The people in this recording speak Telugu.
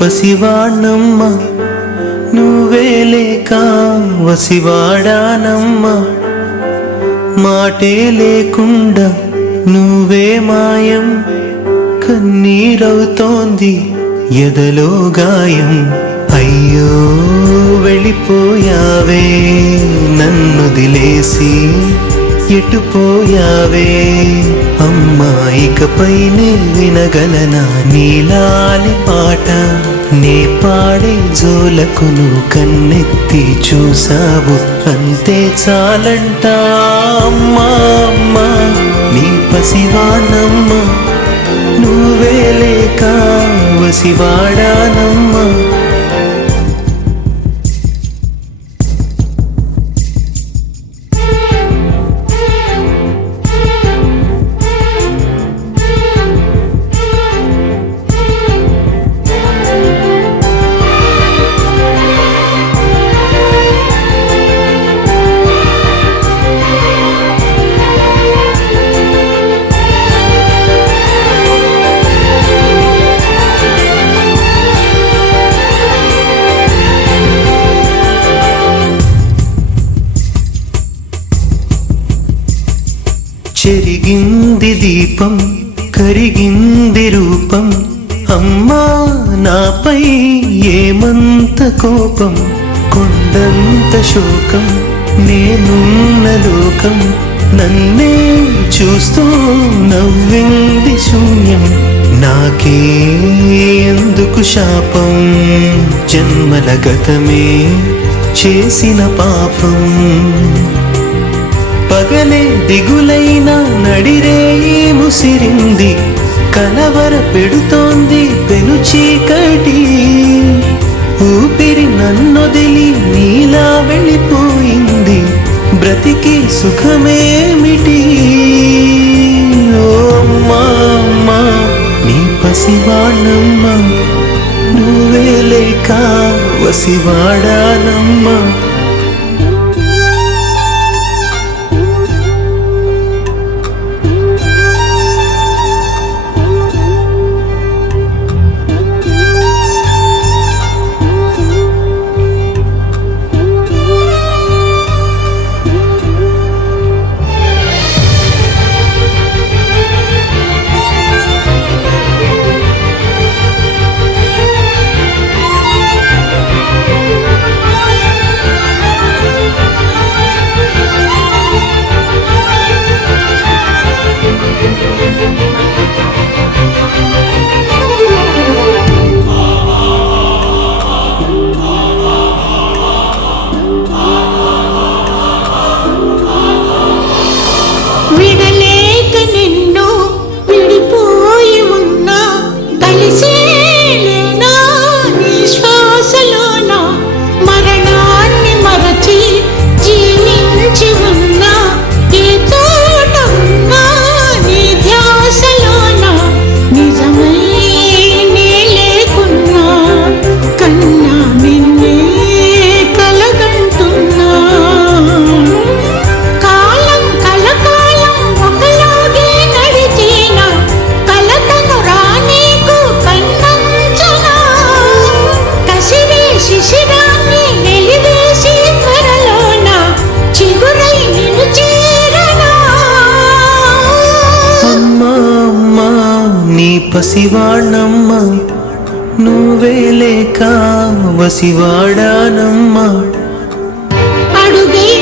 పసివాణమ్మ నువ్వే లేక వసివాడానమ్మ మాటే లేకుండా నువ్వే మాయం కన్నీరవుతోంది ఎదలో గాయం అయ్యో వెళ్ళిపోయావే నన్ను దిలేసి ఎటుపోయావే అమ్మాయికపై నే వినగలనా నీలాలి పాట నే పాడే జోలకును కన్నెత్తి చూసావు అంతే చాలంట అమ్మా అమ్మా నీ పసివానమ్మ నువ్వే లేక వసివాడా చెరిగింది దీపం కరిగింది రూపం అమ్మా నాపై ఏమంత కోపం కొండంత శోకం నేనున్న లోకం నన్నే చూస్తూ నవ్వింది శూన్యం నాకే ఎందుకు శాపం జన్మల గతమే చేసిన పాపం పగలే దిగులైన నడిరే ముసిరింది కలవర పెడుతోంది పెను చీకటి ఊపిరి నన్నొదిలి నీలా వెళ్ళిపోయింది బ్రతికి సుఖమేమిటి ఓమ్మ నీ పసివాణమ్మ నువ్వే లేక వసివాడానమ్మ పసివాణమ్మ నువ్వే లేక వసివాడానమ్మ అడుగే